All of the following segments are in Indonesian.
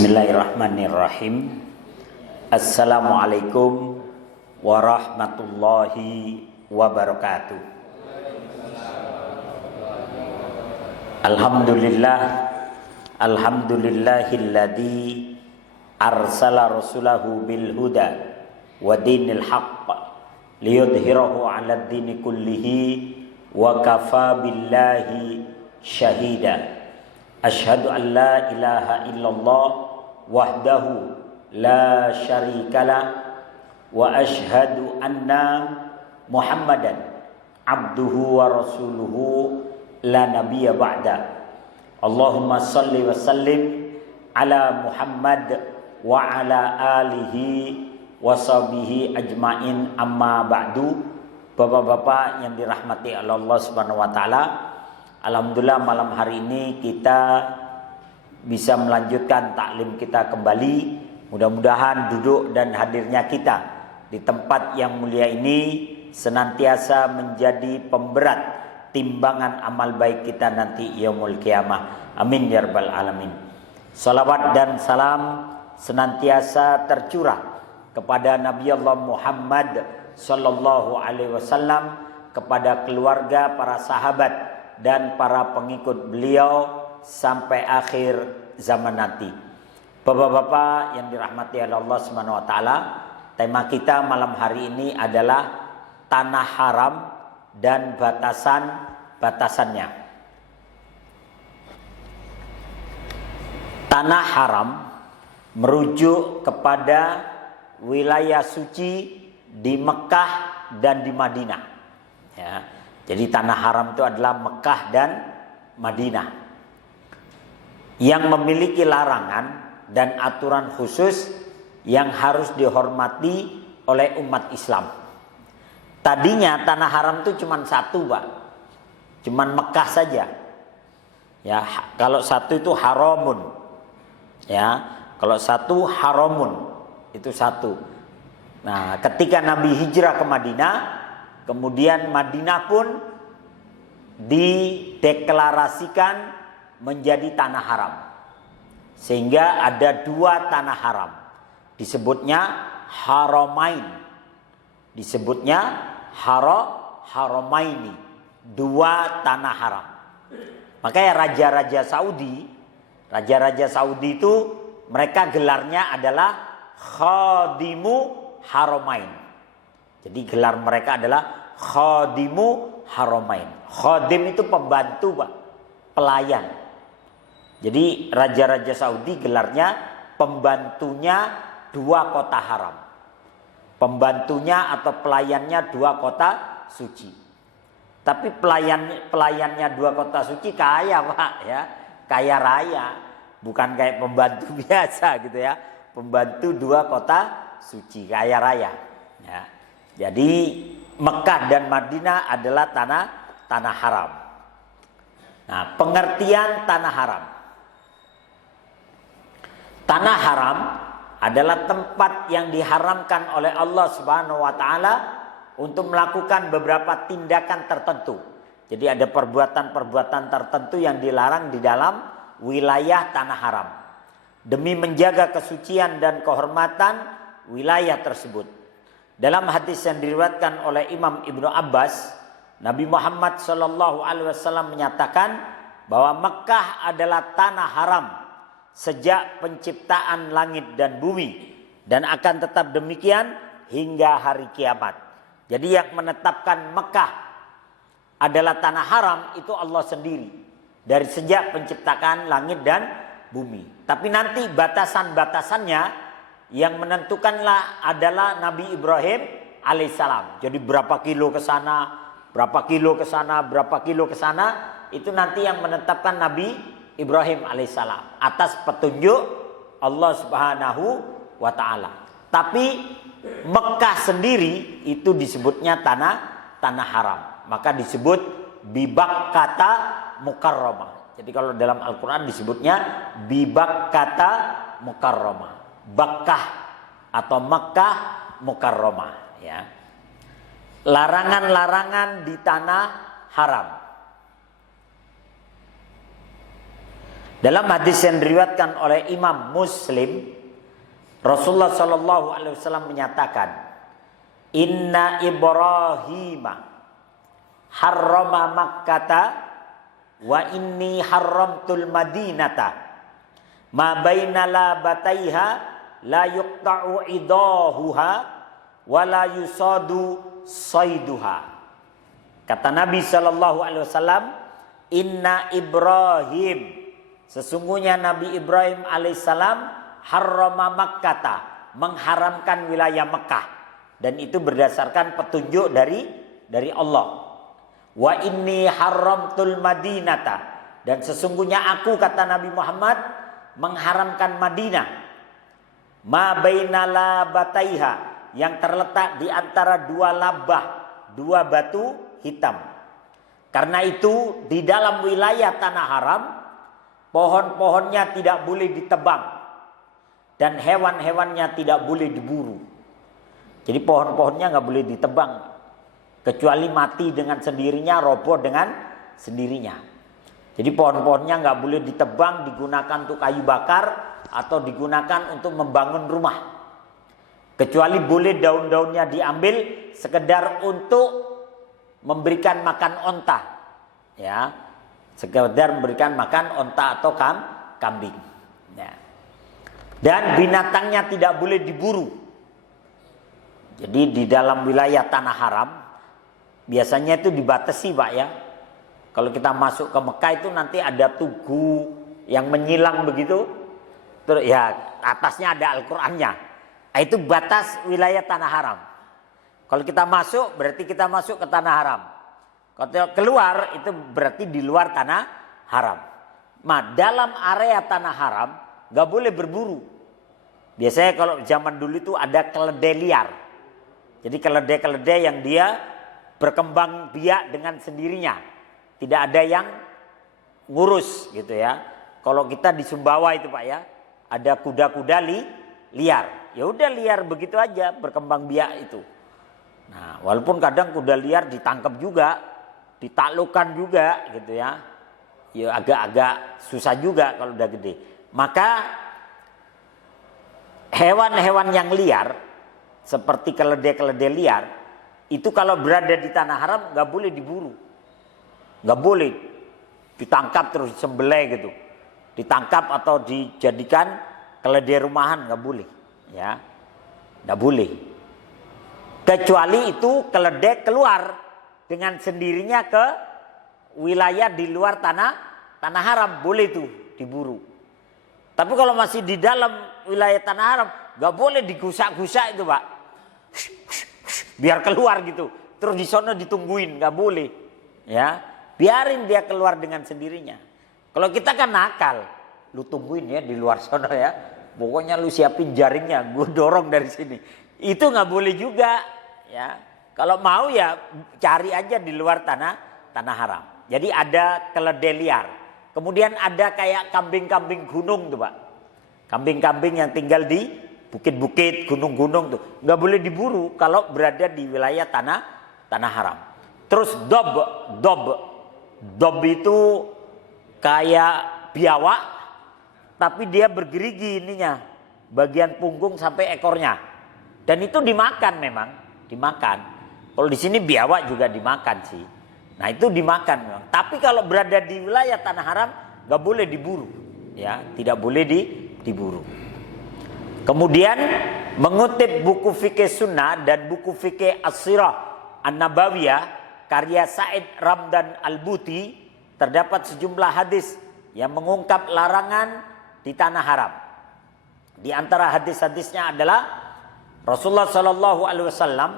Bismillahirrahmanirrahim. Assalamualaikum warahmatullahi wabarakatuh. Alhamdulillahilladzi arsala rasulahu bil huda wa dinil haqq liyudhhirahu 'alad dini kullihi wa kafa billahi syahida. Asyhadu an la ilaha illallah wahdahu la syarikalah wa asyhadu anna Muhammadan abduhu wa rasuluhu la nabiyya ba'da. Allahumma salli wa sallim ala Muhammad wa ala alihi wa sahbihi ajmain, amma ba'du. Bapak-bapak yang dirahmati Allah Subhanahu wa taala, alhamdulillah malam hari ini kita bisa melanjutkan taklim kita kembali. Mudah-mudahan duduk dan hadirnya kita di tempat yang mulia ini senantiasa menjadi pemberat timbangan amal baik kita nanti yaumul qiyamah. Amin ya rabbal alamin. Salawat dan salam senantiasa tercurah kepada Nabi Allah Muhammad sallallahu alaihi wasallam, kepada keluarga, para sahabat dan para pengikut beliau sampai akhir zaman nanti. Bapak-bapak yang dirahmati Allah Subhanahu wa taala, tema kita malam hari ini adalah tanah haram dan batasan-batasannya. Tanah haram merujuk kepada wilayah suci di Mekah dan di Madinah. Ya. Jadi tanah haram itu adalah Mekah dan Madinah yang memiliki larangan dan aturan khusus yang harus dihormati oleh umat Islam. Tadinya tanah haram itu cuma satu, Pak. Cuma Mekah saja. Ya, kalau satu itu haramun. Ya, kalau satu haramun itu satu. Nah, ketika Nabi hijrah ke Madinah, kemudian Madinah pun dideklarasikan menjadi tanah haram. Sehingga ada dua tanah haram. Disebutnya haramain. Disebutnya haramaini. Dua tanah haram. Makanya raja-raja Saudi itu mereka gelarnya adalah khadimu haramain. Jadi gelar mereka adalah khadimu haramain. Khadim itu pembantu, Pak, pelayan. Jadi raja-raja Saudi gelarnya pembantunya dua kota haram. Pembantunya atau pelayannya dua kota suci. Tapi pelayannya dua kota suci kaya, Pak, ya. Kaya raya. Bukan kayak pembantu biasa gitu ya. Pembantu dua kota suci, kaya raya. Ya. Jadi Mekah dan Madinah adalah tanah haram. Nah, pengertian tanah haram. Tanah haram adalah tempat yang diharamkan oleh Allah Subhanahu wa taala untuk melakukan beberapa tindakan tertentu. Jadi ada perbuatan-perbuatan tertentu yang dilarang di dalam wilayah tanah haram demi menjaga kesucian dan kehormatan wilayah tersebut. Dalam hadis yang diriwayatkan oleh Imam Ibnu Abbas, Nabi Muhammad sallallahu alaihi wasallam menyatakan bahwa Mekah adalah tanah haram sejak penciptaan langit dan bumi dan akan tetap demikian hingga hari kiamat. Jadi yang menetapkan Mekah adalah tanah haram itu Allah sendiri dari sejak penciptaan langit dan bumi. Tapi nanti batasan-batasannya yang menentukanlah adalah Nabi Ibrahim alaihissalam. Jadi berapa kilo ke sana, berapa kilo ke sana, berapa kilo ke sana, itu nanti yang menetapkan Nabi Ibrahim alaihissalam atas petunjuk Allah Subhanahu wa taala. Tapi Mekah sendiri itu disebutnya tanah haram. Maka disebut bibak kata mukarramah. Jadi kalau dalam Al-Quran disebutnya bibak kata mukarramah. Bakkah atau Makkah mukarramah, ya. Larangan-larangan di tanah haram. Dalam hadis yang diriwayatkan oleh Imam Muslim, Rasulullah Shallallahu Alaihi Wasallam menyatakan, Inna Ibrahim harrama Makkata wa inni harramtul Madinata ma baina labataiha la yuqta'u idahuha wa la yusadu saiduha. Kata Nabi Shallallahu Alaihi Wasallam, Inna Ibrahim, sesungguhnya Nabi Ibrahim alaihissalam harrama Makkata, mengharamkan wilayah Mekah, dan itu berdasarkan petunjuk dari Allah. Wa inni haramtul Madinata, dan sesungguhnya aku, kata Nabi Muhammad, mengharamkan Madinah. Ma baina labataiha, yang terletak di antara dua labah, dua batu hitam. Karena itu di dalam wilayah tanah haram, pohon-pohonnya tidak boleh ditebang dan hewan-hewannya tidak boleh diburu. Jadi pohon-pohonnya nggak boleh ditebang, kecuali mati dengan sendirinya, roboh dengan sendirinya. Jadi pohon-pohonnya nggak boleh ditebang, digunakan untuk kayu bakar atau digunakan untuk membangun rumah. Kecuali boleh daun-daunnya diambil sekedar untuk memberikan makan onta, ya, sekedar memberikan makan onta atau kambing. Ya. Dan binatangnya tidak boleh diburu. Jadi di dalam wilayah tanah haram biasanya itu dibatasi, Pak, ya. Kalau kita masuk ke Mekah itu nanti ada tugu yang menyilang begitu, terus ya atasnya ada Al-Qur'annya. Itu batas wilayah tanah haram. Kalau kita masuk berarti kita masuk ke tanah haram. Kalau keluar itu berarti di luar tanah haram. Nah, dalam area tanah haram gak boleh berburu. Biasanya kalau zaman dulu itu ada keledai liar. Jadi keledai-keledai yang dia berkembang biak dengan sendirinya. Tidak ada yang ngurus gitu ya. Kalau kita di Sumbawa itu, Pak, ya, ada kuda-kuda liar. Ya udah liar begitu aja berkembang biak itu. Nah, walaupun kadang kuda liar ditangkap juga, ditaklukkan juga gitu ya. Ya agak-agak susah juga kalau udah gede. Maka hewan-hewan yang liar seperti keledai-keledai liar itu kalau berada di tanah haram nggak boleh diburu, nggak boleh ditangkap terus disembelih gitu, ditangkap atau dijadikan keledai rumahan, nggak boleh, ya, nggak boleh. Kecuali itu keledai keluar dengan sendirinya ke wilayah di luar tanah haram, boleh tuh diburu. Tapi kalau masih di dalam wilayah tanah haram, nggak boleh digusak-gusak itu, Pak. Biar keluar gitu, terus di sono ditungguin, nggak boleh, ya. Biarin dia keluar dengan sendirinya. Kalau kita kan nakal, lu tungguin ya di luar sono ya. Pokoknya lu siapin jaringnya, gue dorong dari sini. Itu nggak boleh juga, ya. Kalau mau ya cari aja di luar tanah haram. Jadi ada keledai liar. Kemudian ada kayak kambing-kambing gunung tuh, Pak. Kambing-kambing yang tinggal di bukit-bukit, gunung-gunung tuh nggak boleh diburu kalau berada di wilayah tanah haram. Terus dob itu kayak biawak, tapi dia bergerigi ininya, bagian punggung sampai ekornya. Dan itu dimakan, memang dimakan. Kalau di sini biawak juga dimakan sih. Nah itu dimakan memang. Tapi kalau berada di wilayah tanah haram nggak boleh diburu, ya, tidak boleh diburu. Kemudian mengutip buku fikih sunnah dan buku fikih as-sirah an-nabawiyah karya Said Ramdan Al-Buti, terdapat sejumlah hadis yang mengungkap larangan di tanah haram. Di antara hadis-hadisnya adalah Rasulullah Shallallahu Alaihi Wasallam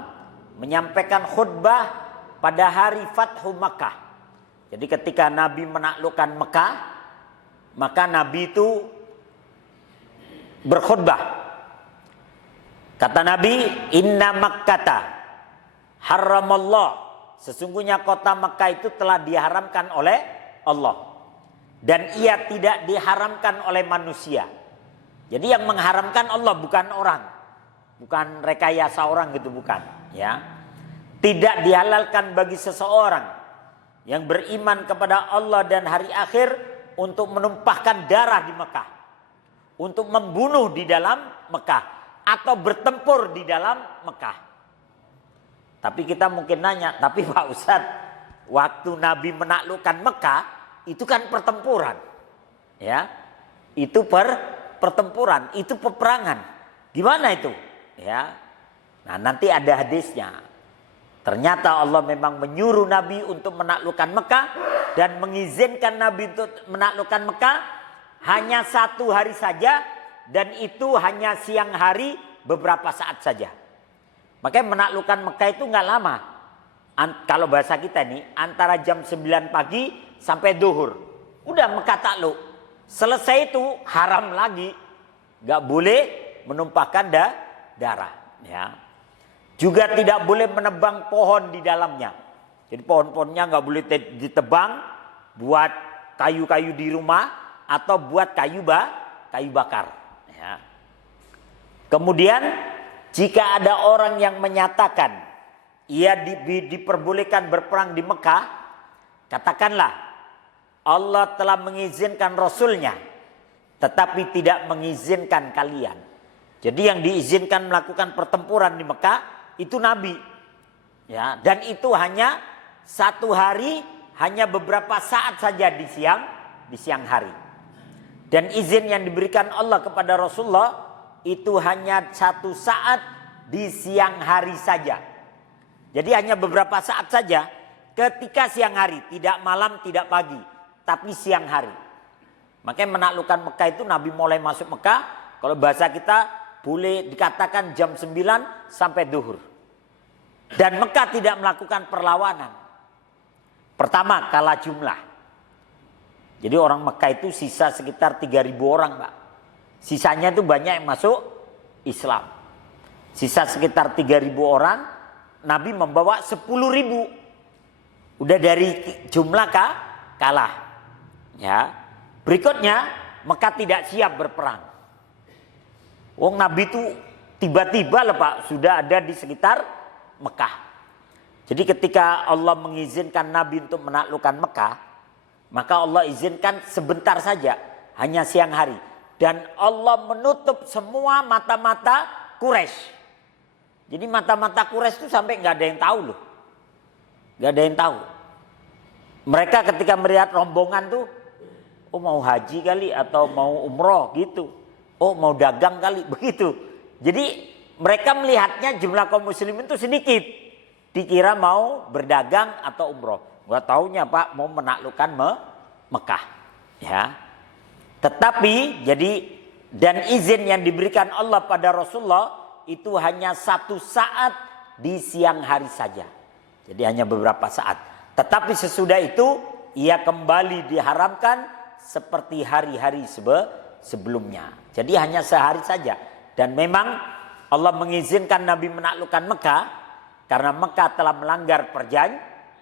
menyampaikan khutbah pada hari Fathu Makkah. Jadi ketika Nabi menaklukkan Mekah, maka Nabi itu berkhutbah. Kata Nabi, Inna Makkata haramallah, sesungguhnya kota Mekah itu telah diharamkan oleh Allah, dan ia tidak diharamkan oleh manusia. Jadi yang mengharamkan Allah, bukan orang, bukan rekayasa orang gitu, bukan, ya. Tidak dihalalkan bagi seseorang yang beriman kepada Allah dan hari akhir untuk menumpahkan darah di Mekah, untuk membunuh di dalam Mekah, atau bertempur di dalam Mekah. Tapi kita mungkin nanya, tapi Pak Ustadz, waktu Nabi menaklukkan Mekah, itu kan pertempuran. Ya, itu pertempuran, itu peperangan. Gimana itu? Ya, nah nanti ada hadisnya. Ternyata Allah memang menyuruh Nabi untuk menaklukkan Mekah dan mengizinkan Nabi untuk menaklukkan Mekah hanya 1 hari saja, dan itu hanya siang hari beberapa saat saja. Makanya menaklukkan Mekah itu nggak lama. Kalau bahasa kita nih, antara jam 9 pagi sampai duhur. Udah Mekah takluk. Selesai itu haram lagi. Nggak boleh menumpahkan darah. Ya. Juga tidak boleh menebang pohon di dalamnya. Jadi pohon-pohonnya nggak boleh ditebang buat kayu-kayu di rumah atau buat kayu bakar. Ya. Kemudian jika ada orang yang menyatakan ia diperbolehkan berperang di Mekah, katakanlah Allah telah mengizinkan Rasulnya, tetapi tidak mengizinkan kalian. Jadi yang diizinkan melakukan pertempuran di Mekah itu Nabi, ya, dan itu hanya 1 hari, hanya beberapa saat saja di siang hari. Dan izin yang diberikan Allah kepada Rasulullah itu hanya 1 saat di siang hari saja. Jadi hanya beberapa saat saja ketika siang hari, tidak malam, tidak pagi, tapi siang hari. Makanya menaklukkan Mekah itu Nabi mulai masuk Mekah, kalau bahasa kita boleh dikatakan jam 9 sampai duhur. Dan Mekah tidak melakukan perlawanan. Pertama, kalah jumlah. Jadi orang Mekah itu sisa sekitar 3.000 orang, Pak. Sisanya itu banyak yang masuk Islam. Sisa sekitar 3.000 orang, Nabi membawa 10.000. Udah dari jumlah kalah. Ya. Berikutnya, Mekah tidak siap berperang. Wong Nabi itu tiba-tiba lah Pak, sudah ada di sekitar Mekah. Jadi ketika Allah mengizinkan Nabi untuk menaklukkan Mekah, maka Allah izinkan sebentar saja, hanya siang hari. Dan Allah menutup semua mata-mata Quraisy. Jadi mata-mata Quraisy itu sampai nggak ada yang tahu loh. Nggak ada yang tahu. Mereka ketika melihat rombongan tuh, oh mau haji kali atau mau umroh gitu. Oh mau dagang kali, begitu. Jadi mereka melihatnya jumlah kaum muslimin itu sedikit. Dikira mau berdagang atau umroh. Gak taunya Pak mau menaklukkan Mekah. Ya. Tetapi jadi dan izin yang diberikan Allah pada Rasulullah itu hanya 1 saat di siang hari saja. Jadi hanya beberapa saat. Tetapi sesudah itu ia kembali diharamkan seperti hari-hari sebelumnya. Jadi hanya sehari saja. Dan memang Allah mengizinkan Nabi menaklukkan Mekah karena Mekah telah melanggar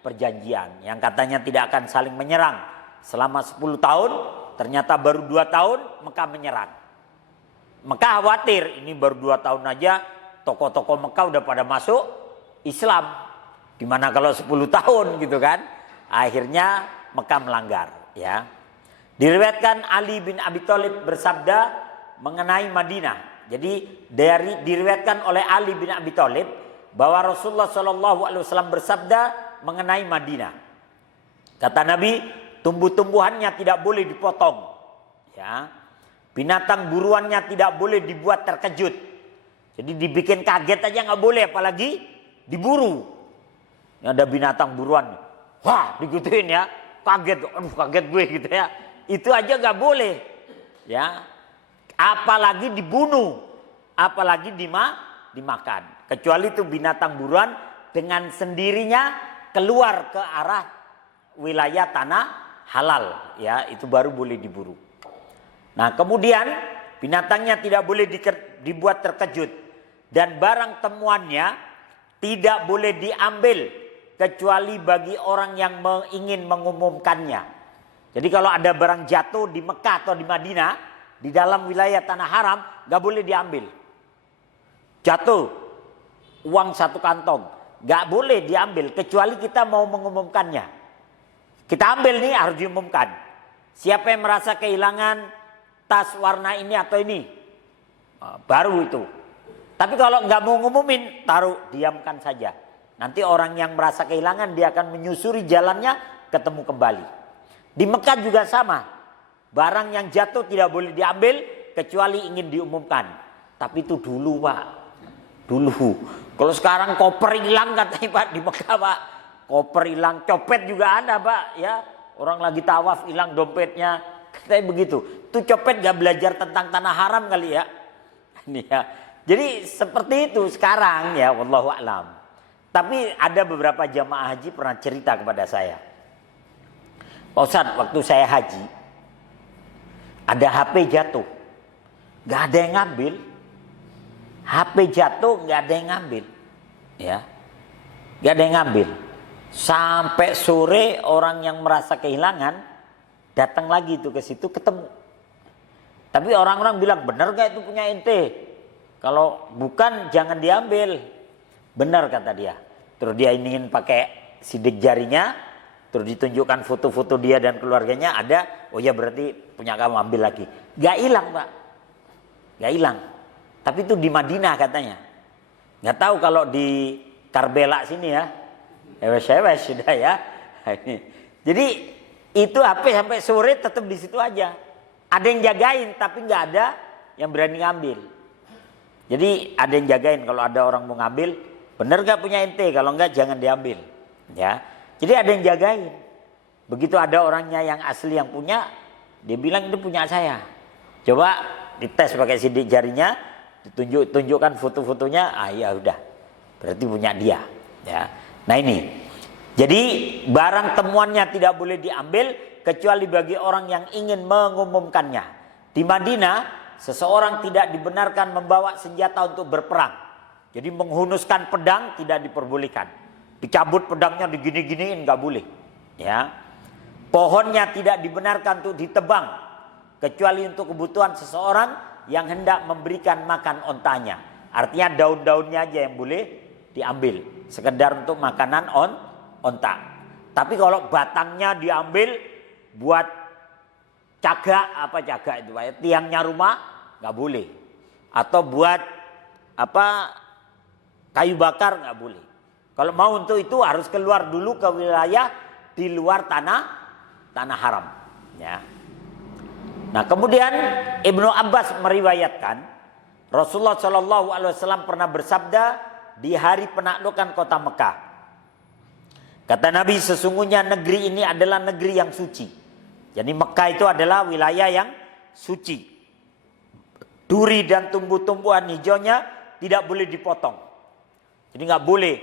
perjanjian yang katanya tidak akan saling menyerang selama 10 tahun. Ternyata baru 2 tahun Mekah menyerang. Mekah khawatir, ini baru 2 tahun aja tokoh-tokoh Mekah udah pada masuk Islam. Gimana kalau 10 tahun gitu kan? Akhirnya Mekah melanggar, ya. Diriwayatkan Ali bin Abi Thalib bersabda mengenai Madinah. Jadi diriwayatkan oleh Ali bin Abi Thalib bahwa Rasulullah SAW bersabda mengenai Madinah. Kata Nabi, tumbuh-tumbuhannya tidak boleh dipotong. Ya. Binatang buruannya tidak boleh dibuat terkejut. Jadi dibikin kaget aja nggak boleh, apalagi diburu. Ini ada binatang buruan. Wah, digituin ya. Kaget, aduh kaget gue gitu ya. Itu aja nggak boleh. Ya. Apalagi dibunuh, apalagi dimakan. Kecuali itu binatang buruan dengan sendirinya keluar ke arah wilayah tanah halal, ya itu baru boleh diburu. Nah kemudian binatangnya tidak boleh dibuat terkejut dan barang temuannya tidak boleh diambil kecuali bagi orang yang ingin mengumumkannya. Jadi kalau ada barang jatuh di Mekah atau di Madinah, di dalam wilayah tanah haram, gak boleh diambil. Jatuh, uang 1 kantong, gak boleh diambil, kecuali kita mau mengumumkannya. Kita ambil nih harus diumumkan. Siapa yang merasa kehilangan tas warna ini atau ini, baru itu. Tapi kalau nggak mau ngumumin, taruh, diamkan saja. Nanti orang yang merasa kehilangan dia akan menyusuri jalannya, ketemu kembali. Di Mekah juga sama. Barang yang jatuh tidak boleh diambil kecuali ingin diumumkan. Tapi itu dulu Pak, dulu. Kalau sekarang koper hilang katanya Pak di Mekah Pak. Koper hilang, copet juga ada Pak ya. Orang lagi tawaf hilang dompetnya, katanya begitu. Itu copet gak belajar tentang tanah haram kali ya. Ini ya. Jadi seperti itu sekarang ya, wallahu a'lam. Tapi ada beberapa jamaah haji pernah cerita kepada saya. Pak Ustadz, waktu saya haji, ada HP jatuh. Gak ada yang ngambil. HP jatuh gak ada yang ngambil. Ya, gak ada yang ngambil. Sampai sore orang yang merasa kehilangan datang lagi itu ke situ ketemu. Tapi orang-orang bilang, benar gak itu punya ente? Kalau bukan jangan diambil. Benar kata dia. Terus dia ingin pakai sidik jarinya, terus ditunjukkan foto-foto dia dan keluarganya ada. Oh ya berarti punya kamu, ambil lagi. Gak hilang Pak. Gak hilang. Tapi itu di Madinah katanya. Gak tahu kalau di Karbela sini ya. Ewes-ewes sudah ya. Jadi itu HP sampai sore tetap di situ aja. Ada yang jagain tapi nggak ada yang berani ngambil. Jadi ada yang jagain kalau ada orang mau ngambil, bener gak punya ente? Kalau enggak jangan diambil. Ya. Jadi ada yang jagain. Begitu ada orangnya yang asli yang punya, dia bilang itu punya saya. Coba dites pakai sidik jarinya, ditunjukkan foto-fotonya, ya udah. Berarti punya dia. Ya. Nah ini. Jadi barang temuannya tidak boleh diambil kecuali bagi orang yang ingin mengumumkannya. Di Madinah seseorang tidak dibenarkan membawa senjata untuk berperang. Jadi menghunuskan pedang tidak diperbolehkan. Dicabut pedangnya digini-giniin nggak boleh. Ya. Pohonnya tidak dibenarkan untuk ditebang kecuali untuk kebutuhan seseorang yang hendak memberikan makan ontanya. Artinya daun-daunnya aja yang boleh diambil, sekedar untuk makanan onta. Tapi kalau batangnya diambil buat cagak, apa cagak itu Pak? Tiangnya rumah nggak boleh. Atau buat apa kayu bakar nggak boleh. Kalau mau untuk itu harus keluar dulu ke wilayah di luar tanah haram. Ya. Nah kemudian Ibnu Abbas meriwayatkan Rasulullah Shallallahu Alaihi Wasallam pernah bersabda di hari penaklukan kota Mekah. Kata Nabi, sesungguhnya negeri ini adalah negeri yang suci. Jadi Mekah itu adalah wilayah yang suci. Duri dan tumbuh-tumbuhan hijaunya tidak boleh dipotong. Jadi nggak boleh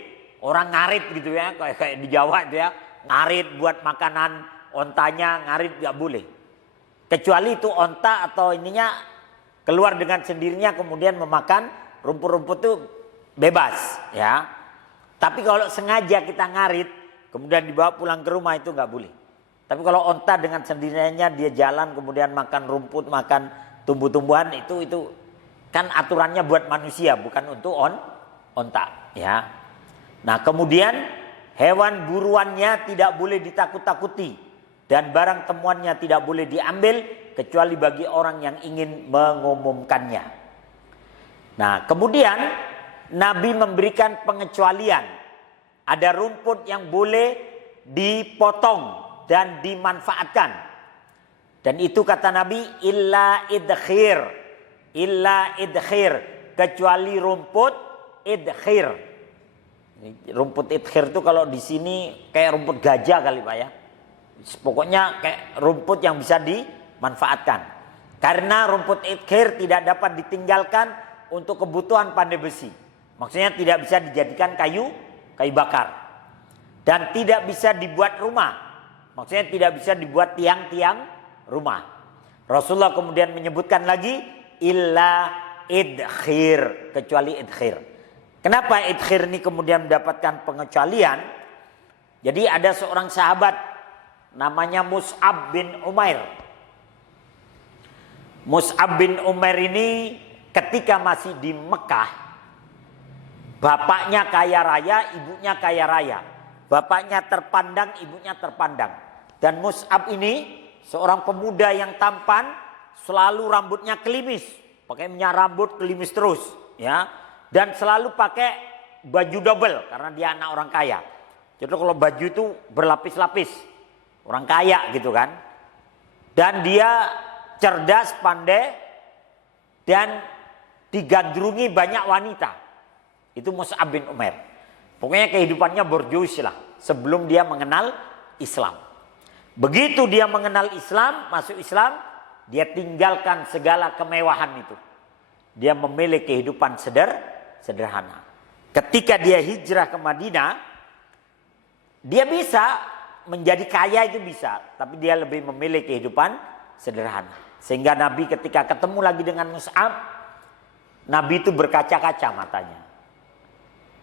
orang ngarit gitu ya, kayak di Jawa itu ya, ngarit buat makanan ontanya, ngarit nggak boleh. Kecuali itu onta atau ininya keluar dengan sendirinya kemudian memakan rumput-rumput itu bebas ya. Tapi kalau sengaja kita ngarit kemudian dibawa pulang ke rumah itu nggak boleh. Tapi kalau onta dengan sendirinya dia jalan kemudian makan rumput, makan tumbuh-tumbuhan itu kan aturannya buat manusia bukan untuk onta ya. Nah kemudian hewan buruannya tidak boleh ditakut-takuti dan barang temuannya tidak boleh diambil kecuali bagi orang yang ingin mengumumkannya. Nah kemudian Nabi memberikan pengecualian. Ada rumput yang boleh dipotong dan dimanfaatkan. Dan itu kata Nabi illa idkhir. Illa idkhir. Kecuali rumput idkhir. Rumput idkhir itu kalau di sini kayak rumput gajah kali Pak ya. Pokoknya kayak rumput yang bisa dimanfaatkan. Karena rumput idkhir tidak dapat ditinggalkan untuk kebutuhan pandai besi. Maksudnya tidak bisa dijadikan kayu bakar. Dan tidak bisa dibuat rumah. Maksudnya tidak bisa dibuat tiang-tiang rumah. Rasulullah kemudian menyebutkan lagi illa idkhir, kecuali idkhir. Kenapa idkhir ini kemudian mendapatkan pengecualian? Jadi ada seorang sahabat namanya Mus'ab bin Umair. Mus'ab bin Umair ini ketika masih di Mekah, bapaknya kaya raya, ibunya kaya raya. Bapaknya terpandang, ibunya terpandang. Dan Mus'ab ini seorang pemuda yang tampan, selalu rambutnya kelimis, pakai minyak rambut kelimis terus, ya, dan selalu pakai baju double karena dia anak orang kaya. Jadi kalau baju itu berlapis-lapis, orang kaya gitu kan. Dan dia cerdas, pandai, dan digandrungi banyak wanita. Itu Mus'ab bin Umair. Pokoknya kehidupannya borjuis lah sebelum dia mengenal Islam. Begitu dia mengenal Islam, masuk Islam, dia tinggalkan segala kemewahan itu. Dia memilih kehidupan sederhana. Ketika dia hijrah ke Madinah, dia bisa menjadi kaya, itu bisa, tapi dia lebih memilih kehidupan sederhana. Sehingga Nabi ketika ketemu lagi dengan Mus'ab, Nabi itu berkaca-kaca matanya.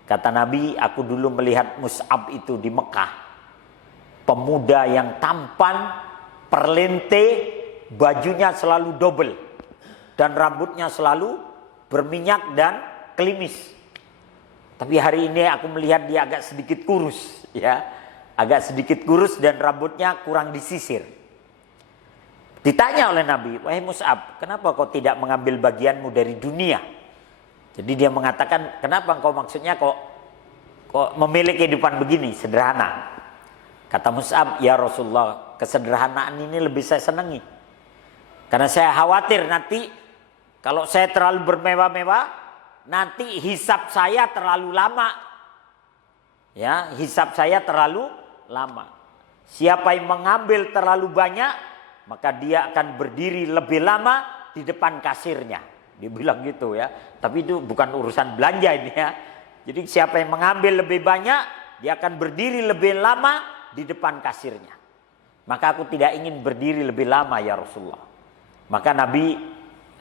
Kata Nabi, aku dulu melihat Mus'ab itu di Mekah. Pemuda yang tampan, perlente, bajunya selalu double. Dan rambutnya selalu berminyak dan kelimis. Tapi hari ini aku melihat dia agak sedikit kurus. Ya, agak sedikit kurus dan rambutnya kurang disisir. Ditanya oleh Nabi, wahai Mus'ab, kenapa kau tidak mengambil bagianmu dari dunia? Jadi dia mengatakan, kenapa engkau maksudnya kok memilih kehidupan begini, sederhana? Kata Mus'ab, ya Rasulullah, kesederhanaan ini lebih saya senangi. Karena saya khawatir nanti kalau saya terlalu bermewah-mewah, nanti hisab saya terlalu lama. Ya, hisab saya terlalu lama. Siapa yang mengambil terlalu banyak, maka dia akan berdiri lebih lama di depan kasirnya. Dia bilang gitu ya. Tapi itu bukan urusan belanja ini ya. Jadi siapa yang mengambil lebih banyak, dia akan berdiri lebih lama di depan kasirnya. Maka aku tidak ingin berdiri lebih lama ya Rasulullah. Maka Nabi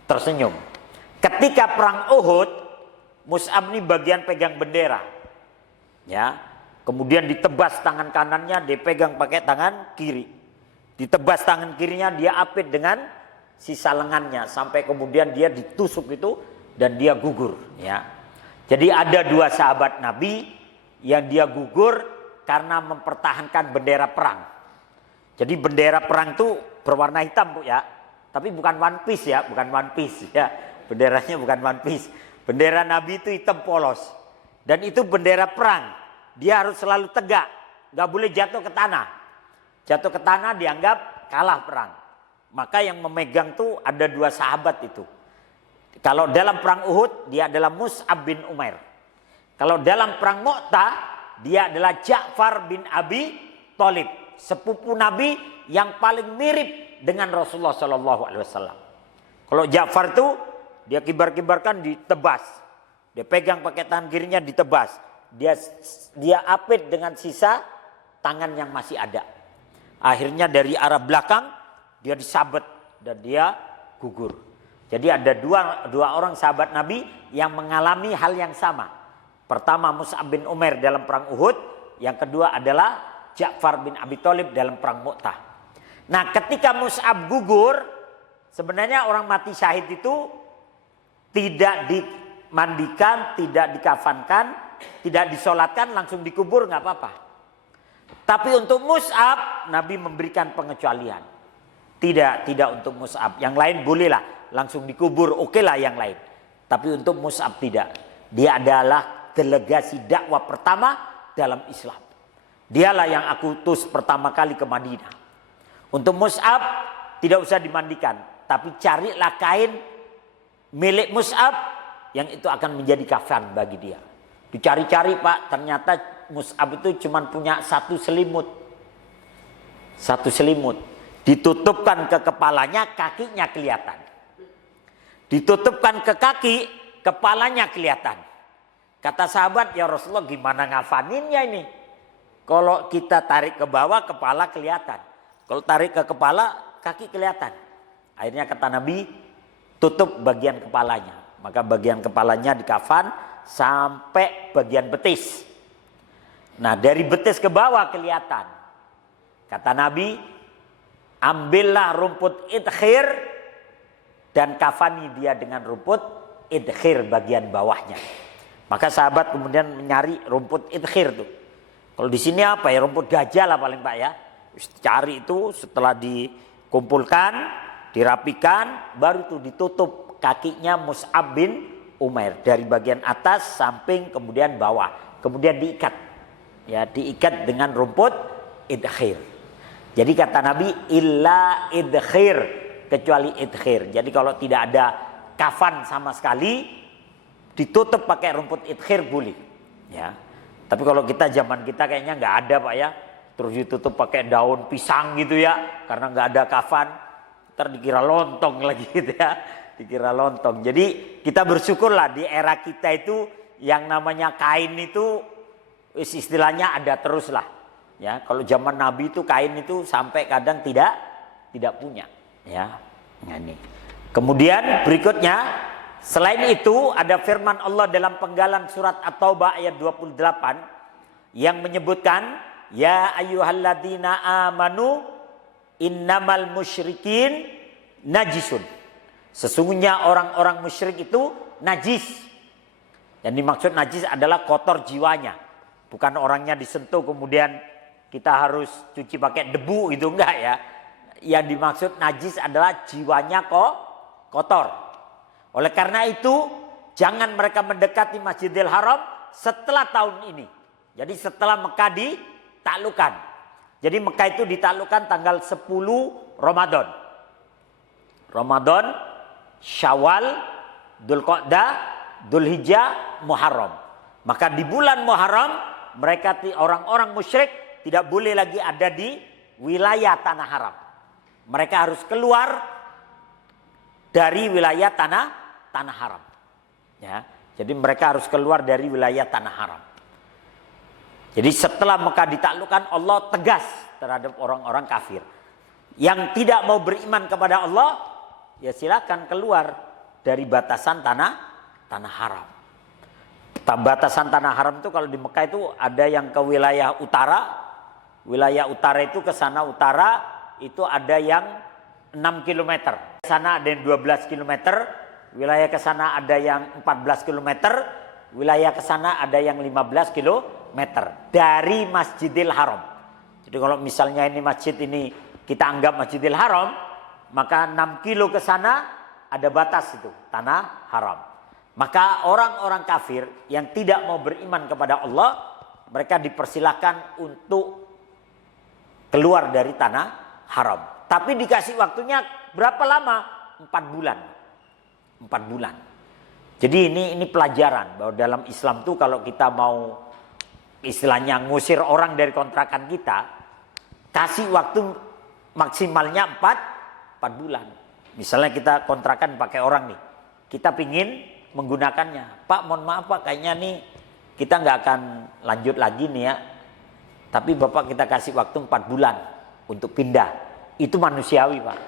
tersenyum. Ketika perang Uhud, Mus'ab ini bagian pegang bendera. Ya. Kemudian ditebas tangan kanannya, dia pegang pakai tangan kiri. Ditebas tangan kirinya, dia apit dengan sisa lengannya sampai kemudian dia ditusuk itu dan dia gugur, ya. Jadi ada dua sahabat Nabi yang dia gugur karena mempertahankan bendera perang. Jadi bendera perang itu berwarna hitam, Bu, ya. Tapi bukan one piece ya, bukan one piece ya. Benderanya bukan one piece. Bendera Nabi itu hitam polos. Dan itu bendera perang. Dia harus selalu tegak, nggak boleh jatuh ke tanah. Jatuh ke tanah dianggap kalah perang. Maka yang memegang tuh ada dua sahabat itu. Kalau dalam perang Uhud, dia adalah Mus'ab bin Umair. Kalau dalam perang Mu'tah, dia adalah Ja'far bin Abi Thalib, sepupu Nabi yang paling mirip dengan Rasulullah SAW. Kalau Ja'far tuh, dia kibar-kibarkan ditebas. Dia pegang pakai tangan kirinya ditebas. Dia apit dengan sisa tangan yang masih ada. Akhirnya dari arah belakang, dia disabet dan dia gugur. Jadi ada dua orang sahabat Nabi yang mengalami hal yang sama. Pertama Mus'ab bin Umair dalam perang Uhud. Yang kedua adalah Ja'far bin Abi Thalib dalam perang Mu'tah. Nah ketika Mus'ab gugur, sebenarnya orang mati syahid itu tidak dimandikan, tidak dikafankan, tidak disolatkan, langsung dikubur nggak apa-apa. Tapi untuk Mus'ab Nabi memberikan pengecualian. Tidak untuk Mus'ab. Yang lain bolehlah langsung dikubur, oke lah yang lain. Tapi untuk Mus'ab tidak. Dia adalah delegasi dakwah pertama dalam Islam. Dialah yang aku utus pertama kali ke Madinah. Untuk Mus'ab tidak usah dimandikan, tapi carilah kain milik Mus'ab yang itu akan menjadi kafan bagi dia. Dicari-cari, Pak, ternyata Mus'ab itu cuma punya satu selimut. Satu selimut. Ditutupkan ke kepalanya, kakinya kelihatan. Ditutupkan ke kaki, kepalanya kelihatan. Kata sahabat, ya Rasulullah gimana ngafaninnya ini? Kalau kita tarik ke bawah, kepala kelihatan. Kalau tarik ke kepala, kaki kelihatan. Akhirnya kata Nabi, tutup bagian kepalanya. Maka bagian kepalanya dikafan sampai bagian betis. Nah dari betis ke bawah kelihatan. Kata Nabi, ambillah rumput idkhir dan kafani dia dengan rumput idkhir bagian bawahnya. Maka sahabat kemudian mencari rumput idkhir tuh. Kalau di sini apa ya, rumput gajah lah paling Pak ya. Cari itu, setelah Kumpulkan, dirapikan, baru itu ditutup kakinya Mus'ab bin Umair dari bagian atas, samping, kemudian bawah. Kemudian diikat. Ya, diikat dengan rumput idkhir. Jadi kata Nabi, illa idkhir, kecuali idkhir. Jadi kalau tidak ada kafan sama sekali, ditutup pakai rumput idkhir boleh. Ya. Tapi kalau kita zaman kita kayaknya nggak ada Pak ya. Terus ditutup pakai daun pisang gitu ya, karena nggak ada kafan. Ntar dikira lontong lagi gitu ya, dikira lontong. Jadi kita bersyukurlah di era kita itu yang namanya kain itu istilahnya ada terus lah. Ya, kalau zaman Nabi itu kain itu sampai kadang tidak punya. Ya, nah, ini. Kemudian berikutnya, selain itu ada firman Allah dalam penggalan surat At-Taubah ayat 28 yang menyebutkan, ya ayyuhalladzina amanu innamal musyrikin najisun. Sesungguhnya orang-orang musyrik itu najis. Yang dimaksud najis adalah kotor jiwanya. Bukan orangnya disentuh kemudian kita harus cuci pakai debu gitu, enggak ya. Yang dimaksud najis adalah jiwanya kok kotor. Oleh karena itu jangan mereka mendekati Masjidil Haram setelah tahun ini. Jadi setelah Mekah ditaklukkan. Jadi Mekah itu ditaklukkan tanggal 10 Ramadan. Ramadan, Syawal, Dzulqa'dah, Dzulhijjah, Muharram. Maka di bulan Muharram mereka orang-orang musyrik tidak boleh lagi ada di wilayah tanah haram. Mereka harus keluar dari wilayah tanah haram. Ya, jadi mereka harus keluar dari wilayah tanah haram. Jadi setelah Mekah ditaklukkan, Allah tegas terhadap orang-orang kafir. Yang tidak mau beriman kepada Allah, ya silakan keluar dari batasan tanah haram. Batasan tanah haram itu kalau di Mekah itu ada yang ke wilayah utara. Wilayah utara itu ke sana utara itu ada yang 6 km. Ke sana ada yang 12 km. Wilayah ke sana ada yang 14 km. Wilayah ke sana ada yang 15 km dari Masjidil Haram. Jadi kalau misalnya ini masjid ini kita anggap Masjidil Haram, maka 6 kilo ke sana ada batas itu, tanah haram. Maka orang-orang kafir yang tidak mau beriman kepada Allah, mereka dipersilakan untuk keluar dari tanah haram. Tapi dikasih waktunya berapa lama? 4 bulan. 4 bulan. Jadi ini pelajaran bahwa dalam Islam tuh kalau kita mau istilahnya ngusir orang dari kontrakan kita, kasih waktu maksimalnya 4 bulan. Misalnya kita kontrakan pakai orang nih, kita pingin menggunakannya. Pak, mohon maaf Pak, kayaknya nih kita nggak akan lanjut lagi nih ya. Tapi Bapak kita kasih waktu 4 bulan untuk pindah. Itu manusiawi Pak.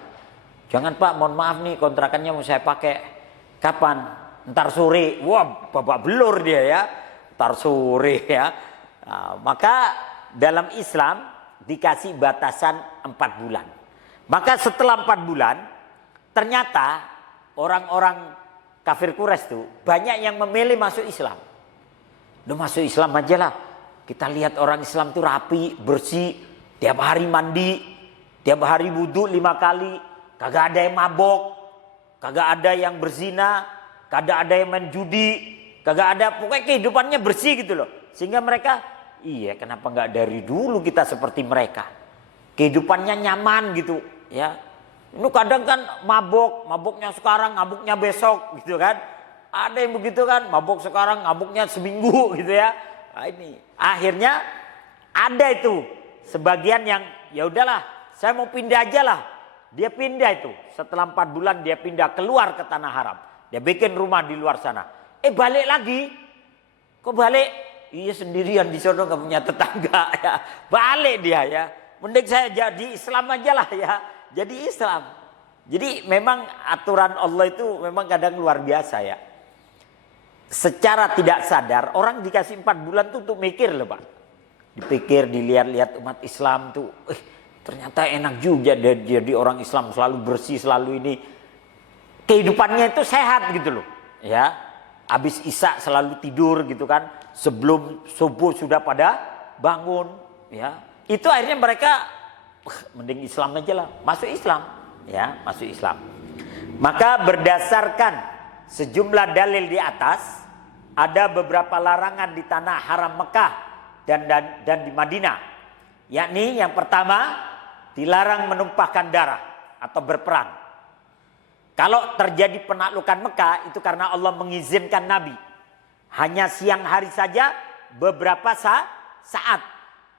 Jangan Pak, mohon maaf nih kontrakannya mau saya pakai. Kapan? Ntar sore. Wah, babak belur dia ya. Ntar sore ya. Nah, maka dalam Islam dikasih batasan 4 bulan. Maka setelah 4 bulan, ternyata orang-orang kafir Quraisy itu banyak yang memilih masuk Islam. Udah masuk Islam aja lah. Kita lihat orang Islam itu rapi, bersih, tiap hari mandi, tiap hari wudhu 5 kali, kagak ada yang mabok, kagak ada yang berzina, kagak ada yang main judi, kagak ada, pokoknya kehidupannya bersih gitu loh. Sehingga mereka, iya kenapa nggak dari dulu kita seperti mereka, kehidupannya nyaman gitu ya. Ini kadang kan maboknya sekarang, ngabuknya besok gitu kan. Ada yang begitu kan, mabok sekarang, ngabuknya seminggu gitu ya. Nah, ini akhirnya ada itu sebagian yang ya udahlah, saya mau pindah aja lah. Dia pindah itu setelah 4 bulan dia pindah keluar ke tanah haram. Dia bikin rumah di luar sana. Balik lagi, kok balik? Iya sendirian di sana nggak punya tetangga ya. Balik dia ya. Mending saya jadi Islam aja lah ya. Jadi Islam. Jadi memang aturan Allah itu memang kadang luar biasa ya. Secara tidak sadar orang dikasih 4 bulan tuh untuk mikir loh Pak. Dipikir, dilihat-lihat umat Islam tuh, ternyata enak juga jadi orang Islam, selalu bersih, selalu ini. Kehidupannya itu sehat gitu loh. Ya. Habis Isya selalu tidur gitu kan. Sebelum subuh sudah pada bangun ya. Itu akhirnya mereka mending Islam aja lah, masuk Islam, ya, masuk Islam. Maka berdasarkan sejumlah dalil di atas, ada beberapa larangan di tanah haram Mekah dan di Madinah. Yakni yang pertama, dilarang menumpahkan darah atau berperang. Kalau terjadi penaklukan Mekah itu karena Allah mengizinkan Nabi. Hanya siang hari saja, beberapa saat,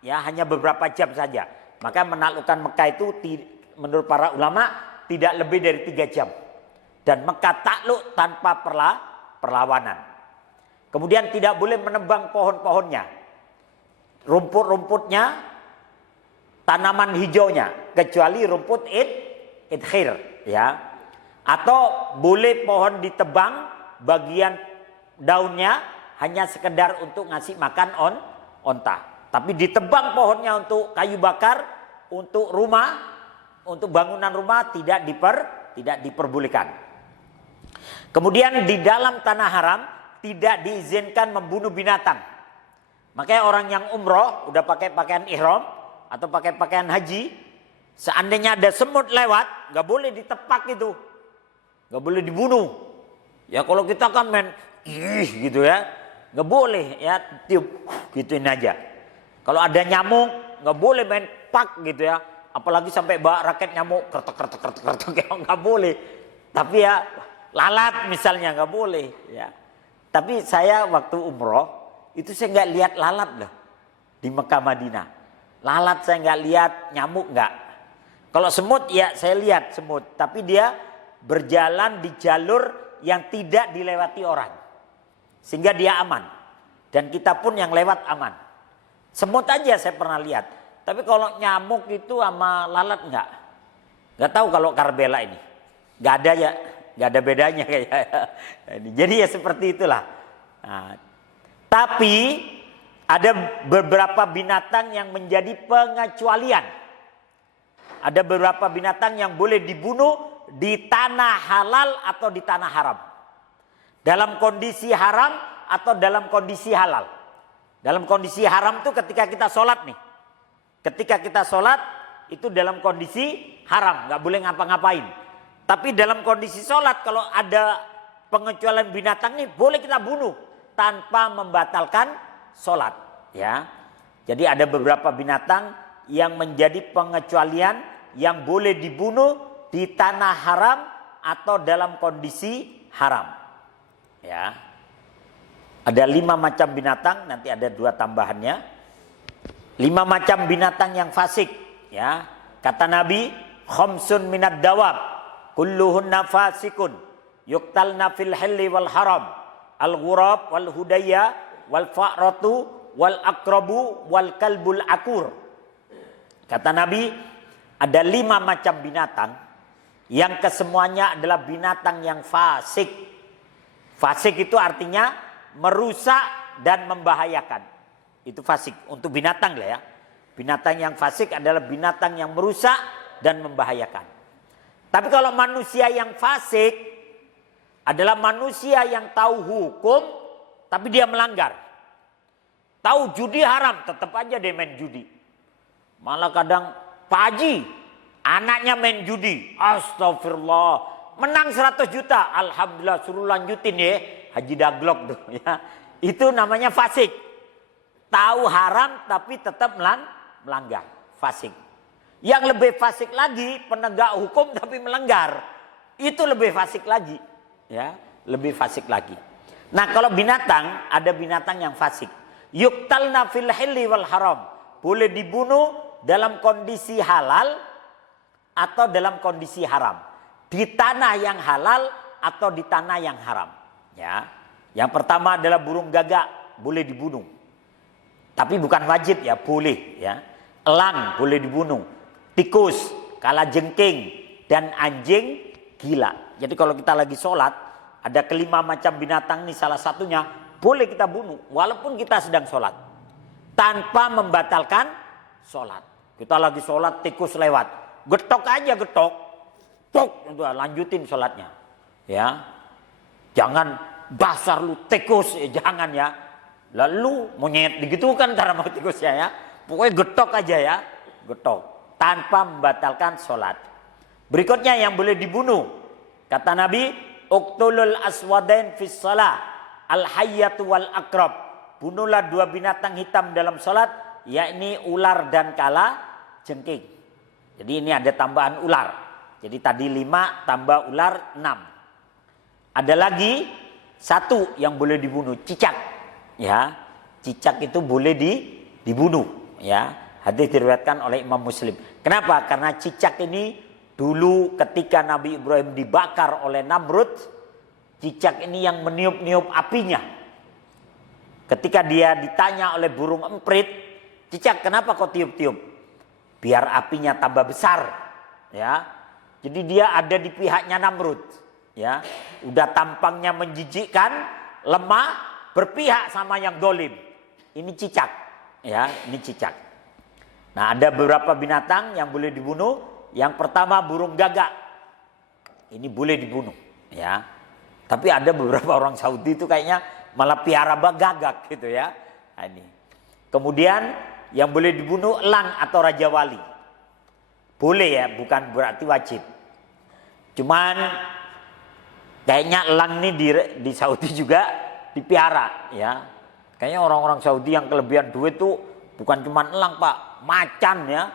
ya, hanya beberapa jam saja. Maka menaklukkan Mekah itu menurut para ulama tidak lebih dari 3 jam. Dan Mekah takluk tanpa perlawanan. Kemudian tidak boleh menebang pohon-pohonnya, rumput-rumputnya, tanaman hijaunya, kecuali rumput idkhir, ya. Atau boleh pohon ditebang, bagian daunnya hanya sekedar untuk ngasih makan onta. Tapi ditebang pohonnya untuk kayu bakar, untuk rumah, untuk bangunan rumah tidak diperbolehkan. Kemudian di dalam tanah haram tidak diizinkan membunuh binatang. Makanya orang yang umroh udah pakai pakaian ihram atau pakai pakaian haji, seandainya ada semut lewat, nggak boleh ditepak itu, nggak boleh dibunuh. Ya kalau kita kan main gitu ya, nggak boleh ya, tiup gituin aja. Kalau ada nyamuk nggak boleh main pak gitu ya, apalagi sampai bawa raket nyamuk kertek ya, nggak boleh. Tapi ya lalat misalnya nggak boleh ya. Tapi saya waktu umroh itu saya nggak lihat lalat loh di Mekah Madinah. Lalat saya nggak lihat, nyamuk nggak. Kalau semut ya saya lihat semut, tapi dia berjalan di jalur yang tidak dilewati orang, sehingga dia aman. Dan kita pun yang lewat aman. Semut aja saya pernah lihat. Tapi kalau nyamuk itu sama lalat nggak. Nggak tahu kalau Karbela ini. Nggak ada ya. Nggak ada bedanya kayaknya. Jadi ya seperti itulah. Nah, tapi ada beberapa binatang yang menjadi pengecualian. Ada beberapa binatang yang boleh dibunuh di tanah halal atau di tanah haram. Dalam kondisi haram atau dalam kondisi halal. Dalam kondisi haram itu ketika kita sholat nih. Ketika kita sholat itu dalam kondisi haram. Nggak boleh ngapa-ngapain. Tapi dalam kondisi sholat kalau ada pengecualian binatang nih boleh kita bunuh tanpa membatalkan sholat. Ya, jadi ada beberapa binatang yang menjadi pengecualian yang boleh dibunuh di tanah haram atau dalam kondisi haram. Ya, ada 5 macam binatang, nanti ada 2 tambahannya. 5 macam binatang yang fasik. Ya, kata Nabi, khamsun minad dawab. Kulluhunna fasikun yuktalna fil hilli wal haram al-ghurab wal hudayya wal fa'ratu wal akrabu wal kalbul akur. Kata Nabi ada 5 macam binatang yang kesemuanya adalah binatang yang fasik. Fasik itu artinya merusak dan membahayakan. Itu fasik untuk binatang lah ya. Binatang yang fasik adalah binatang yang merusak dan membahayakan. Tapi kalau manusia yang fasik adalah manusia yang tahu hukum tapi dia melanggar. Tahu judi haram, tetap aja dia main judi. Malah kadang Pak Haji, anaknya main judi. Astagfirullah, menang 100 juta. Alhamdulillah, suruh lanjutin ya. Haji Daglok tuh ya. Itu namanya fasik. Tahu haram tapi tetap melanggar. Fasik. Yang lebih fasik lagi, penegak hukum tapi melanggar. Itu lebih fasik lagi. Ya, lebih fasik lagi. Nah kalau binatang, ada binatang yang fasik. Yuktalna fil hilli wal haram. Boleh dibunuh dalam kondisi halal atau dalam kondisi haram. Di tanah yang halal atau di tanah yang haram. Ya, yang pertama adalah burung gagak, boleh dibunuh. Tapi bukan wajib ya, boleh ya. Elang boleh dibunuh. Tikus, kalajengking, dan anjing gila. Jadi kalau kita lagi sholat, ada 5 macam binatang nih salah satunya, boleh kita bunuh. Walaupun kita sedang sholat. Tanpa membatalkan sholat. Kita lagi sholat, tikus lewat. Getok aja, getok. Tok, udah lanjutin sholatnya. Ya, jangan dasar lu tikus, jangan ya. Lalu monyet, begitu kan cara mau tikusnya ya. Pokoknya getok aja ya, getok. tanpa membatalkan sholat. Berikutnya yang boleh dibunuh. Kata Nabi, uqtulul aswadain fis shalah, al-hayyatu wal akrab. Bunuhlah dua binatang hitam dalam sholat, yakni ular dan kala jengking. Jadi ini ada tambahan ular. Jadi tadi 5 tambah ular 6. Ada lagi satu yang boleh dibunuh, cicak. Ya, cicak itu boleh dibunuh. Ya, hadis diriwayatkan oleh Imam Muslim. Kenapa? Karena cicak ini dulu ketika Nabi Ibrahim dibakar oleh Namrud, cicak ini yang meniup-niup apinya. Ketika dia ditanya oleh burung emprit, cicak kenapa kau tiup-tiup? Biar apinya tambah besar. Ya, jadi dia ada di pihaknya Namrud. Ya, udah tampangnya menjijikkan, lemah, berpihak sama yang dolim. Ini cicak. Ya, ini cicak. Nah, ada beberapa binatang yang boleh dibunuh. Yang pertama burung gagak. Ini boleh dibunuh. Ya, tapi ada beberapa orang Saudi itu kayaknya malah piara gagak gitu ya. Nah, ini. Kemudian yang boleh dibunuh elang atau raja wali. Boleh ya, bukan berarti wajib. Cuman kayaknya elang ini di Saudi juga dipiara ya. Kayaknya orang-orang Saudi yang kelebihan duit tuh bukan cuma elang Pak, macan ya.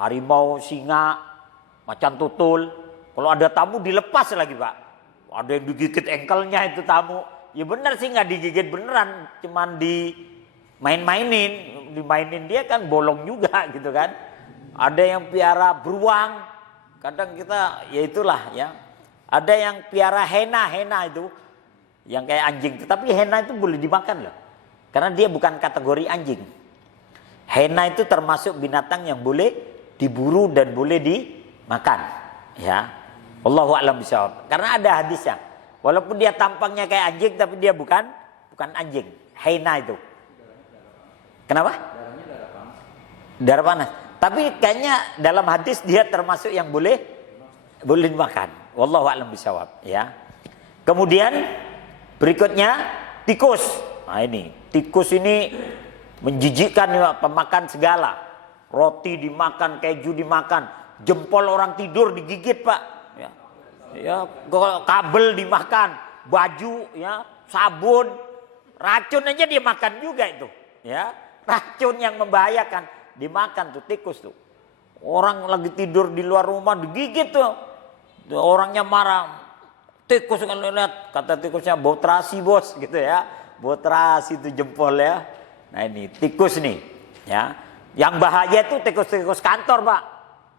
Harimau, singa, macan tutul. Kalau ada tamu dilepas lagi Pak. Ada yang digigit engkelnya itu tamu. Ya benar sih nggak digigit beneran, cuman dimainin dia kan bolong juga gitu kan. Ada yang piara beruang, kadang kita ya itulah ya. Ada yang piara hena itu yang kayak anjing, tetapi hena itu boleh dimakan loh. Karena dia bukan kategori anjing. Hena itu termasuk binatang yang boleh diburu dan boleh dimakan ya. Wallahu a'lam bishawab. Karena ada hadisnya. Walaupun dia tampangnya kayak anjing tapi dia bukan anjing. Hena itu. Kenapa? Darah panas. Tapi kayaknya dalam hadis dia termasuk yang boleh dimakan. Wallahu a'lam bishawab ya. Kemudian berikutnya tikus. Nah ini, tikus ini menjijikkan ya, pemakan segala. Roti dimakan, keju dimakan, jempol orang tidur digigit Pak. Ya, kabel dimakan, baju ya, sabun, racun aja dia makan juga itu. Ya, racun yang membahayakan dimakan tuh tikus tuh. Orang lagi tidur di luar rumah digigit tuh. Orangnya marah. Tikus kan lihat, kata tikusnya bau terasi bos gitu ya. Bau terasi itu jempol ya. Nah ini tikus nih ya. Yang bahaya itu tikus-tikus kantor Pak.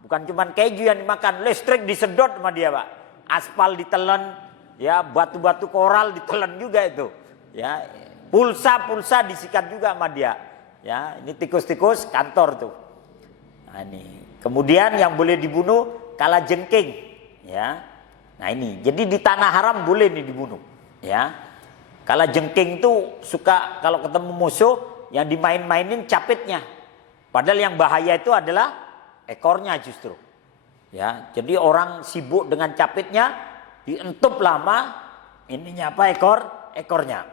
Bukan cuma keju yang dimakan, listrik disedot sama dia Pak. Aspal ditelan, ya batu-batu koral ditelan juga itu. Ya, pulsa disikat juga sama dia. Ya, ini tikus-tikus kantor tuh. Nah ini. Kemudian yang boleh dibunuh kalajengking, ya. Nah ini, jadi di tanah haram boleh nih dibunuh, ya. Kalajengking tuh suka kalau ketemu musuh yang dimain-mainin capitnya. Padahal yang bahaya itu adalah ekornya justru. Ya, jadi orang sibuk dengan capitnya, dientup lama, ininya apa ekornya.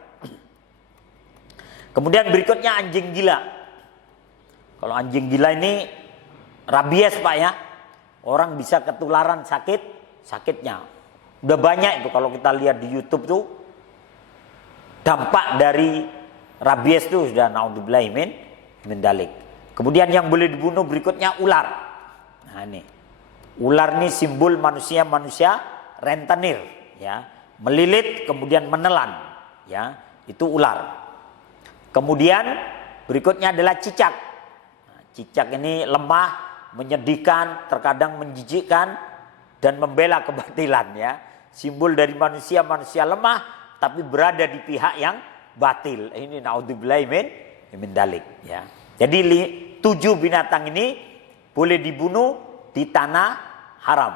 Kemudian berikutnya anjing gila. Kalau anjing gila ini rabies Pak ya. Orang bisa ketularan sakitnya. Udah banyak itu kalau kita lihat di YouTube tuh. Dampak dari rabies itu sudah naudzubillahi min dzalik. Kemudian yang boleh dibunuh berikutnya ular. Nah ini. Ular ini simbol manusia rentenir ya. Melilit kemudian menelan ya. Itu ular. Kemudian berikutnya adalah cicak. Nah, cicak ini lemah, menyedihkan, terkadang menjijikkan dan membela kebatilan ya. Simbol dari manusia lemah tapi berada di pihak yang batil. Ini naudzubillahi min dzalik ya. Jadi 7 binatang ini boleh dibunuh di tanah haram.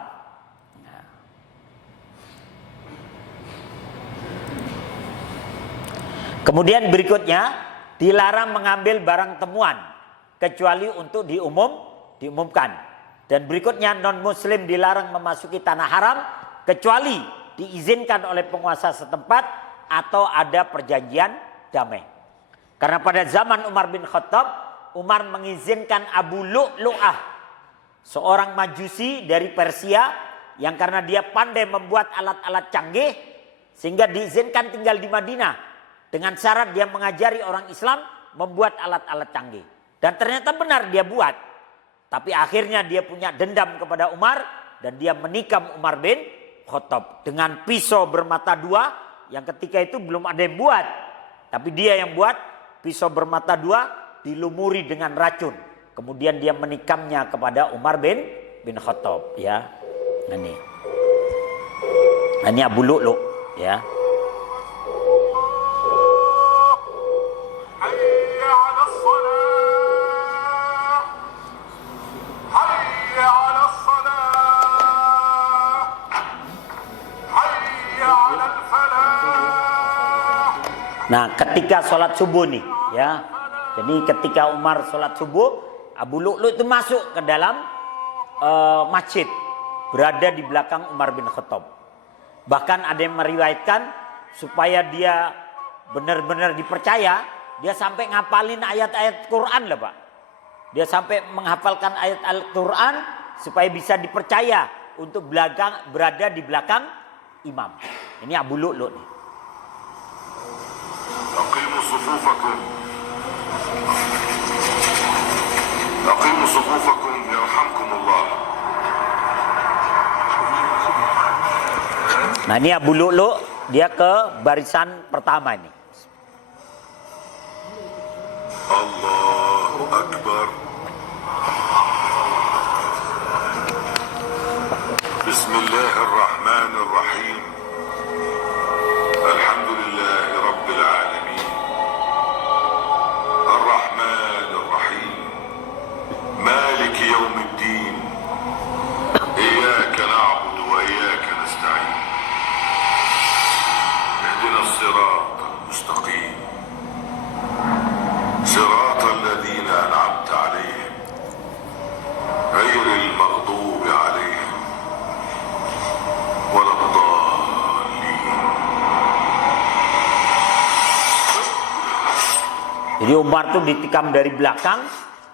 Kemudian berikutnya dilarang mengambil barang temuan kecuali untuk diumumkan. Dan berikutnya non muslim dilarang memasuki tanah haram kecuali diizinkan oleh penguasa setempat atau ada perjanjian damai. Karena pada zaman Umar bin Khattab, Umar mengizinkan Abu Lu'lu'ah, seorang majusi dari Persia yang karena dia pandai membuat alat-alat canggih sehingga diizinkan tinggal di Madinah dengan syarat dia mengajari orang Islam membuat alat-alat canggih. Dan ternyata benar dia buat. Tapi akhirnya dia punya dendam kepada Umar dan dia menikam Umar bin Khattab dengan pisau bermata dua yang ketika itu belum ada yang buat. Tapi dia yang buat pisau bermata dua dilumuri dengan racun. Kemudian dia menikamnya kepada Umar bin Khattab, ya. Ini Abu Lu'lu', ya. Nah, ketika sholat subuh nih, ya. Jadi ketika Umar sholat subuh, Abu Lu'lu' itu masuk ke dalam masjid, berada di belakang Umar bin Khattab. Bahkan ada yang meriwayatkan supaya dia benar-benar dipercaya, dia sampai ngapalin ayat-ayat Quran lah, Pak. Dia sampai menghafalkan ayat-ayat Quran supaya bisa dipercaya untuk berada di belakang imam. Ini Abu Lu'lu' nih. أقيموا صفوفكم أقيموا صفوفكم يرحمكم الله. Nah, ini Abu Lu'lu', dia ke barisan pertama ini. Allahu Akbar. Bismillahirrahmanirrahim. Alhamdulillahi Rabbil Alamin. Ar-Rahmanir-Rahim. Maliki Yawmiddin. Iyyaka na'budu wa iyyaka nasta'in. اهدنا الصراط المستقيم. صراط الذين أنعمت عليهم غير المغضوب عليهم ولا الضالين. Jadi Umar tuh ditikam dari belakang,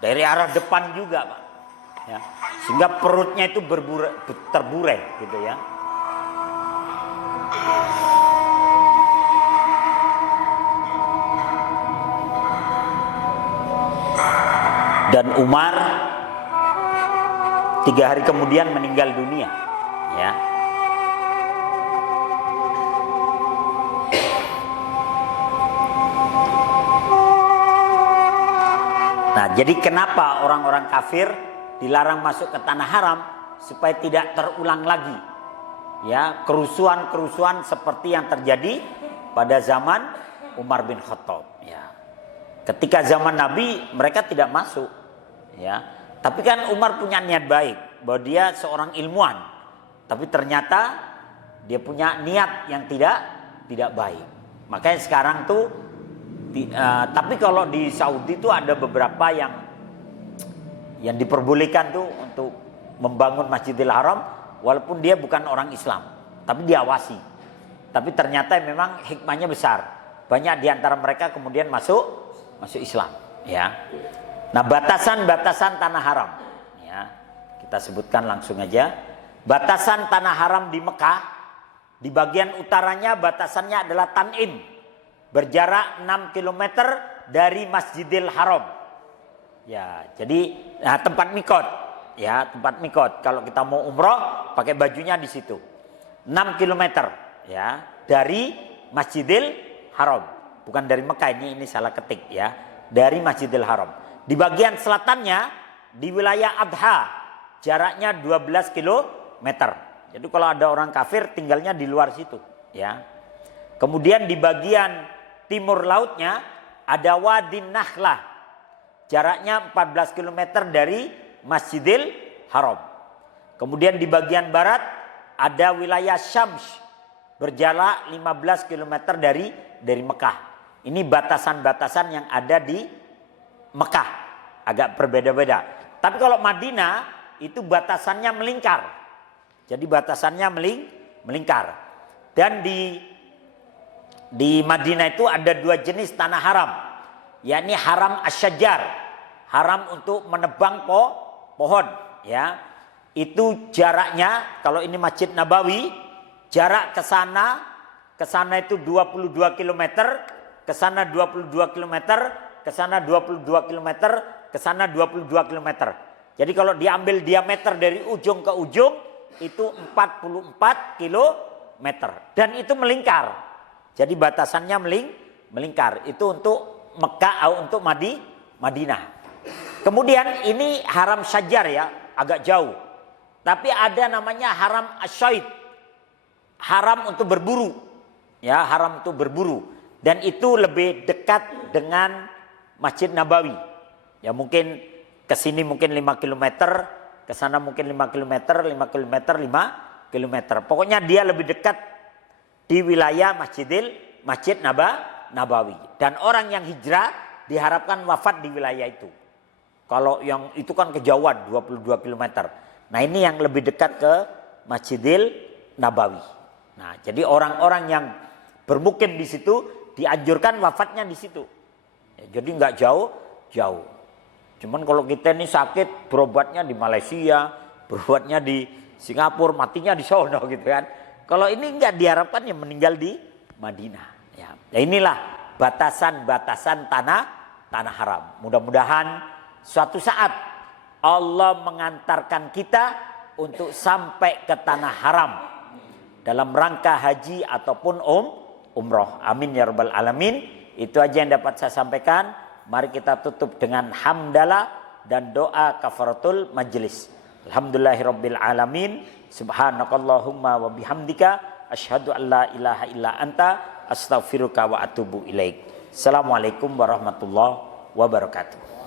dari arah depan juga, Pak. Ya. Sehingga perutnya itu terburai gitu ya. Dan Umar 3 hari kemudian meninggal dunia, ya. Nah, jadi kenapa orang-orang kafir dilarang masuk ke tanah haram supaya tidak terulang lagi, ya, kerusuhan-kerusuhan seperti yang terjadi pada zaman Umar bin Khattab, ya. Ketika zaman Nabi mereka tidak masuk, ya. Tapi kan Umar punya niat baik bahwa dia seorang ilmuwan, tapi ternyata dia punya niat yang tidak baik. Makanya sekarang tuh tapi kalau di Saudi itu ada beberapa yang diperbolehkan tuh untuk membangun Masjidil Haram walaupun dia bukan orang Islam, tapi diawasi. Tapi ternyata memang hikmahnya besar. Banyak di antara mereka kemudian masuk Islam, ya. Nah, batasan-batasan tanah haram, ya. Kita sebutkan langsung aja. Batasan tanah haram di Mekah, di bagian utaranya batasannya adalah Tan'im, berjarak 6 km dari Masjidil Haram. Ya, jadi tempat mikot, ya, tempat mikot. Kalau kita mau umroh, pakai bajunya di situ. 6 km, ya, dari Masjidil Haram. Bukan dari Mekah, ini salah ketik, ya. Dari Masjidil Haram. Di bagian selatannya, di wilayah Adha, jaraknya 12 km. Jadi kalau ada orang kafir tinggalnya di luar situ, ya. Kemudian di bagian timur lautnya ada Wadi Nakhlah, jaraknya 14 km dari Masjidil Haram. Kemudian di bagian barat ada wilayah Syams, berjarak 15 km dari Mekah. Ini batasan-batasan yang ada di Mekah, agak berbeda-beda. Tapi kalau Madinah itu batasannya melingkar. Jadi batasannya melingkar. Dan di Madinah itu ada 2 jenis tanah haram, yakni haram asyajar, haram untuk menebang pohon, ya. Itu jaraknya kalau ini Masjid Nabawi, jarak ke sana itu 22 km, ke sana 22 km, ke sana 22 km, ke sana 22 km. Jadi kalau diambil diameter dari ujung ke ujung itu 44 km dan itu melingkar. Jadi batasannya melingkar. Itu untuk Mekah, untuk Madinah. Kemudian ini haram syajar ya, agak jauh. Tapi ada namanya haram asyaid. Haram untuk berburu. Ya, haram untuk berburu. Dan itu lebih dekat dengan Masjid Nabawi. Ya mungkin ke sini mungkin 5 km, ke sana mungkin 5 km, 5 km, 5 km. Pokoknya dia lebih dekat di wilayah Masjid Nabawi. Dan orang yang hijrah diharapkan wafat di wilayah itu. Kalau yang itu kan kejauhan 22 km. Nah ini yang lebih dekat ke Masjidil Nabawi. Nah jadi orang-orang yang bermukim di situ dianjurkan wafatnya di situ. Ya, jadi nggak jauh. Cuman kalau kita ini sakit berobatnya di Malaysia, berobatnya di Singapura, matinya di sono gitu kan. Kalau ini nggak diharapkan ya meninggal di Madinah. Ya, nah inilah batasan-batasan tanah haram. Mudah-mudahan suatu saat Allah mengantarkan kita untuk sampai ke tanah haram dalam rangka haji ataupun umroh. Amin ya rabbal alamin. Itu aja yang dapat saya sampaikan. Mari kita tutup dengan hamdalah dan doa kafaratul majlis. Alhamdulillahirabbil alamin. Subhanakallahumma wa bihamdika asyhadu an la ilaha illa anta astaghfiruka wa atubu ilaik. Assalamualaikum warahmatullahi wabarakatuh.